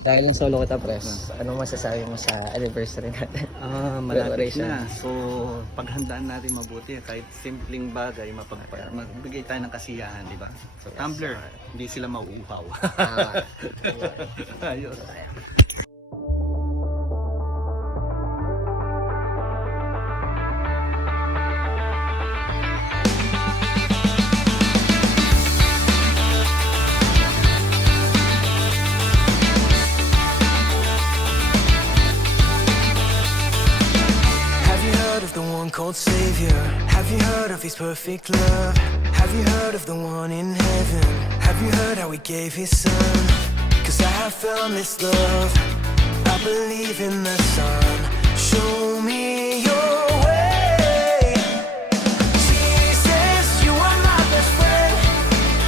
Dahil ang solo kita, Pres, anong masasabi mo sa anniversary natin? Malapit Preparation. na. So, paghandaan natin mabuti. Kahit simpleng bagay, magbigay tayo ng kasiyahan, di ba? So, tumbler, hindi sila mauuhaw. Tama. Ayos. Have you heard of the one called Savior? Have you heard of his perfect love? Have you heard of the one in heaven? Have you heard how he gave his son? 'Cause I have found this love. I believe in the Son. Show me your way. Jesus, you are my best friend,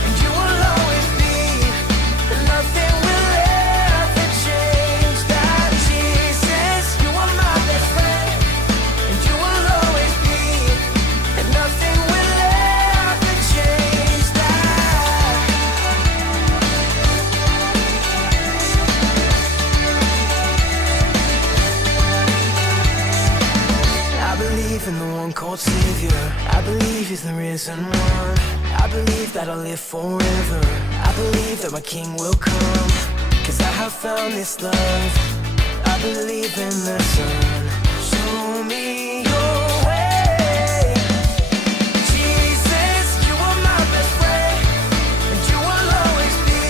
and you will always be, and nothing will ever change that. Jesus, you are my best friend, and you will always be, and nothing will ever change that. I believe in the one called Savior. I believe he's the risen one. I believe that I'll live forever. I believe that my King will come, 'cause I have found this love. I believe in the Son. Show me your way. Jesus, you are my best friend, and you will always be.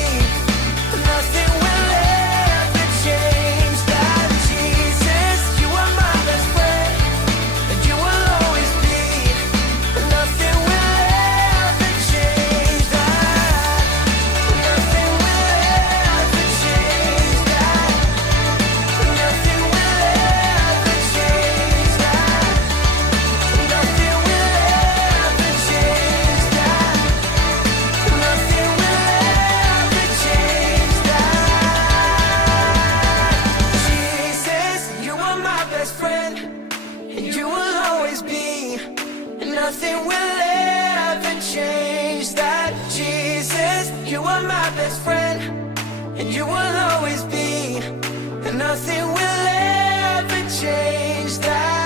Nothing will ever change that. Jesus, you are my best friend, and you will always be. Nothing will ever change that. Nothing will ever change that. Nothing will ever change that. Nothing will ever change that. Nothing will ever change that. Jesus, you are my best friend, and you will always be, and nothing will ever change that. Jesus, you are my best friend, and you will always be, and nothing will ever change that.